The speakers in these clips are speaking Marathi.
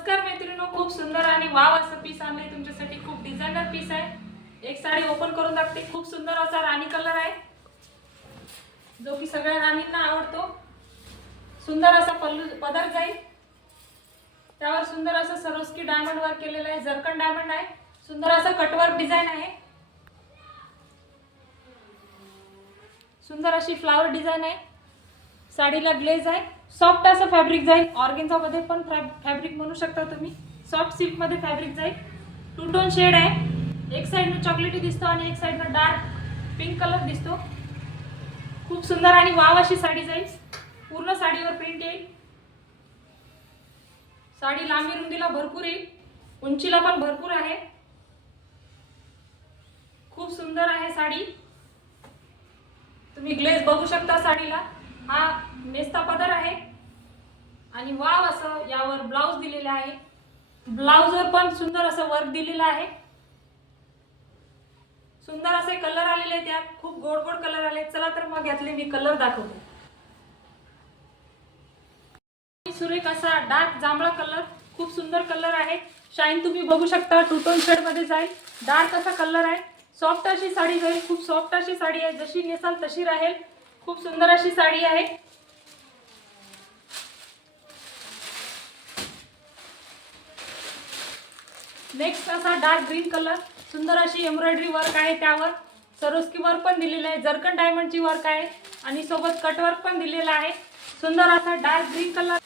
नमस्कार मैत्रिणींनो, खूप सुंदर आणि वाव असं पीस आणले तुमच्यासाठी। खूप डिझायनर पीस आहे। एक साडी ओपन करून दाखवते। खूप सुंदर असा राणी कलर आहे जो की सगळ्या राणींना आवडतो। सुंदर असा पदर जाईल, त्यावर सुंदर असं सरोस्की डायमंड वर्क केलेलं आहे, जरकन डायमंड आहे। सुंदर असं कटवर्क डिझाइन आहे, सुंदर अशी फ्लावर डिझाइन आहे। साडीला ग्लेज आहे, सॉफ्ट असं फॅब्रिक जाईल। ऑर्गेन्झा मध्ये पण फॅब्रिक म्हणू शकता तुम्ही। सॉफ्ट सिल्क मध्ये फॅब्रिक जाईल। टू टोन शेड आहे, एक साइडने चॉकलेटी दिसतो आणि एक साइडने डार्क पिंक कलर दिसतो। खूप सुंदर आणि वाव अशी साडी जाईल। पूर्ण साडीवर प्रिंट येईल। साडी लांबी रुंदीला भरपूर येईल, उंचीला पण भरपूर आहे। खूप सुंदर आहे साडी, तुम्ही ग्लेज बघू शकता साडीला। हा नेस्ता पदर आहे आणि वाव असं यावर ब्लाउज दिलेला आहे। ब्लाउजवर पण सुंदर असं वर्क दिलेलं आहे। सुंदर असे कलर आलेले आहेत, त्यात खूप गोड गोड कलर आले। चला तर मग यातले मी कलर दाखवते। सुरेख असा डार्क जांभळा कलर, खूप सुंदर कलर आहे। शाईन तुम्ही बघू शकता, टू टोन शेड मध्ये जाईल। डार्क असा कलर आहे, सॉफ्ट अशी साडी जाईल। खूप सॉफ्ट अशी साडी आहे, जशी नेसाल तशी राहील। खूप सुंदर अशी साडी आहे। नेक्स्ट असा डार्क ग्रीन कलर, सुंदर अशी एम्ब्रॉयडरी वर्क आहे, त्यावर सरोस्की वर्क पण दिलेलं आहे, जरकन डायमंडची वर्क आहे आणि सोबत कट वर्क पण दिलेला आहे। सुंदर असा डार्क ग्रीन कलर।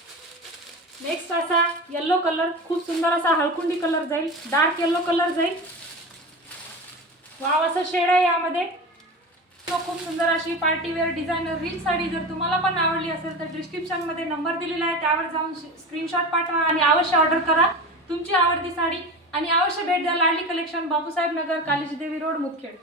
नेक्स्ट असा येलो कलर, खूप सुंदर असा हळकुंडी कलर जाईल, डार्क येलो कलर जाईल। वाव असं शेड आहे यामध्ये। खूप सुंदर अशी party wear designer rich sari जर तुम्हाला पण आवडली असेल तर डिस्क्रिप्शन मध्ये नंबर दिलेला आहे, त्यावर जाऊन स्क्रीनशॉट पाठवा आणि अवश्य ऑर्डर करा तुमची आवडती साडी। आणि अवश्य भेट द्या लाडली कलेक्शन, बापूसाहेब नगर, कालिश देवी रोड, मुदखेड।